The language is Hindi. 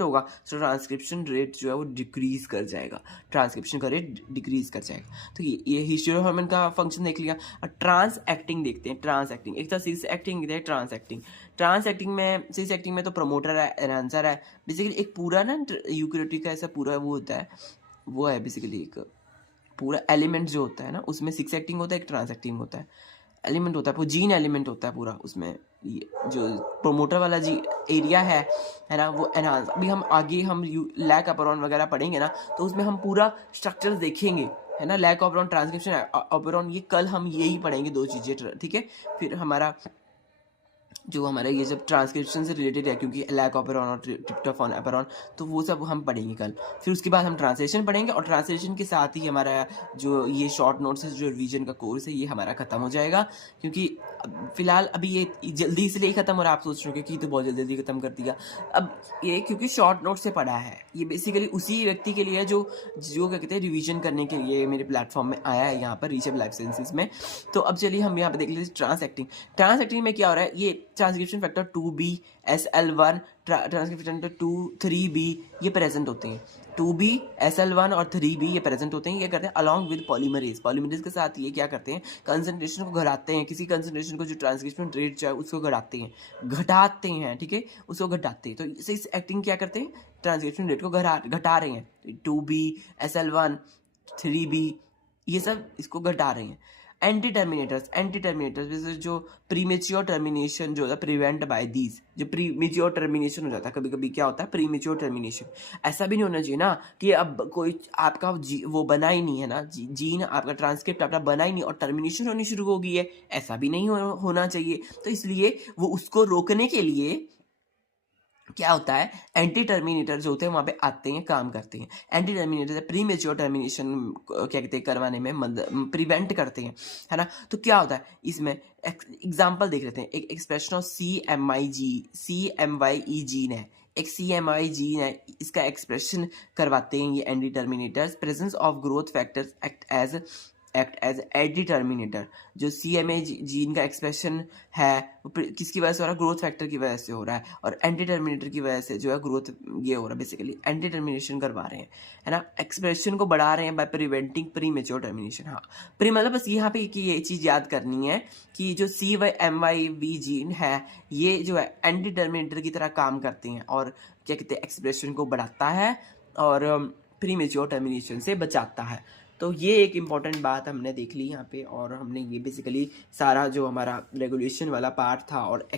होगा तो ट्रांसक्रिप्शन रेट जो है वो डिक्रीज कर जाएगा, ट्रांसक्रिप्शन का रेट डिक्रीज कर जाएगा। तो ये हिस्ट्री हार्मोन का फंक्शन देख लिया। और ट्रांस एक्टिंग देखते हैं। ट्रांस एक्टिंग एक तरह सिस एक्टिंग है, ट्रांस एक्टिंग। ट्रांस एक्टिंग में, सिस एक्टिंग में तो प्रमोटर है, एनहांसर है, बेसिकली एक पूरा ना यूकेरियोटिक का ऐसा पूरा वो होता है, वो है बेसिकली एक पूरा एलिमेंट जो होता है ना, उसमें सिक्स एक्टिंग होता है, एक ट्रांस एक्टिंग होता है, एलिमेंट होता है, वो जीन एलिमेंट होता है पूरा उसमें। ये जो प्रोमोटर वाला जी एरिया है ना, वो एनहांस। अभी हम आगे हम लैक अपरॉन वगैरह पढ़ेंगे ना, तो उसमें हम पूरा स्ट्रक्चर देखेंगे, है ना, लैक अपरॉन, ट्रांसक्रिप्शन, अपरॉन, ये कल हम यही पढ़ेंगे, दो चीज़ें, ठीक है। फिर हमारा जो हमारा ये सब ट्रांसक्रिप्शन से रिलेटेड है, क्योंकि लैक ऑपेरॉन और ट्रिप्टोफान एपेरॉन, तो वो सब हम पढ़ेंगे कल। फिर उसके बाद हम ट्रांसलेशन पढ़ेंगे, और ट्रांसलेशन के साथ ही हमारा जो ये शॉर्ट नोट्स है, जो रिवीजन का कोर्स है, ये हमारा खत्म हो जाएगा। क्योंकि फिलहाल अभी ये जल्दी इसलिए खत्म हो रहा है, आप सोच रहे हो कि तो बहुत जल्दी खत्म कर दिया। अब ये क्योंकि शॉर्ट नोट से पढ़ा है, ये बेसिकली उसी व्यक्ति के लिए जो जो क्या कहते हैं रिवीजन करने के लिए मेरे प्लेटफॉर्म में आया है, यहाँ पर रीशेप लाइफ साइंसेज में। तो अब चलिए हम यहाँ पे देख लेते हैं ट्रांस एक्टिंग। ट्रांस एक्टिंग में क्या हो रहा है, ये transcription factor 2b, SL1, transcription factor 2, 3b ये प्रेजेंट होते हैं। 2b, SL1 और 3b ये प्रेजेंट होते हैं। ये करते हैं अलॉन्ग विद पॉलीमरेज। पॉलीमरेज के साथ ये क्या करते हैं, कंसंट्रेशन को घटाते हैं, किसी कंसंट्रेशन को जो ट्रांसक्रिप्शन रेट जो है उसको घटाते हैं, ठीक है, उसको घटाते हैं। तो इस एक्टिंग क्या करते हैं, ट्रांसक्रिप्शन रेट को घटा रहे हैं। 2b, SL1, 3b ये सब इसको घटा रहे हैं। एंटी टर्मिनेटर्स जो प्रीमेच्योर टर्मिनेशन जो होता है, प्रिवेंट बाय दीज, जो प्रीमेच्योर टर्मिनेशन हो जाता है, कभी कभी क्या होता है प्रीमेच्योर टर्मिनेशन। ऐसा भी नहीं होना चाहिए ना कि अब कोई आपका वो बना ही नहीं है ना, जीन आपका ट्रांसक्रिप्ट आपका बना ही नहीं और टर्मिनेशन होनी शुरू हो गई है, ऐसा भी नहीं होना चाहिए। तो इसलिए वो उसको रोकने के लिए क्या होता है, एंटी टर्मिनेटर जो होते हैं वहाँ पे आते हैं, काम करते हैं। Anti terminator pre mature termination क्या कहते हैं करवाने में प्रिवेंट करते हैं, है ना। तो क्या होता है इसमें, एग्जांपल देख लेते हैं। एक एक्सप्रेशन ऑफ CMYE जीन है, एक CMYE जीन है, इसका एक्सप्रेशन करवाते हैं ये anti terminators. Presence of growth factors act as anti terminator. जो CMA जीन का एक्सप्रेशन है वो किसकी वजह से हो रहा है, ग्रोथ फैक्टर की वजह से हो रहा है, और एंटी टर्मिनेटर की वजह से जो है ग्रोथ ये हो रहा है, बेसिकली एंटी टर्मिनेशन करवा रहे हैं, है ना, एक्सप्रेशन को बढ़ा रहे हैं by preventing pre mature termination. हाँ, प्री मतलब बस यहाँ पे कि ये चीज़ याद करनी है कि जो CYMYV जीन है ये जो है एंटी टर्मिनेटर की तरह काम करते हैं, और क्या कहते हैं एक्सप्रेशन को बढ़ाता है और प्री मेच्योर टर्मिनेशन से बचाता है। तो ये एक इम्पॉर्टेंट बात हमने देख ली यहाँ पे, और हमने ये बेसिकली सारा जो हमारा रेगुलेशन वाला पार्ट था और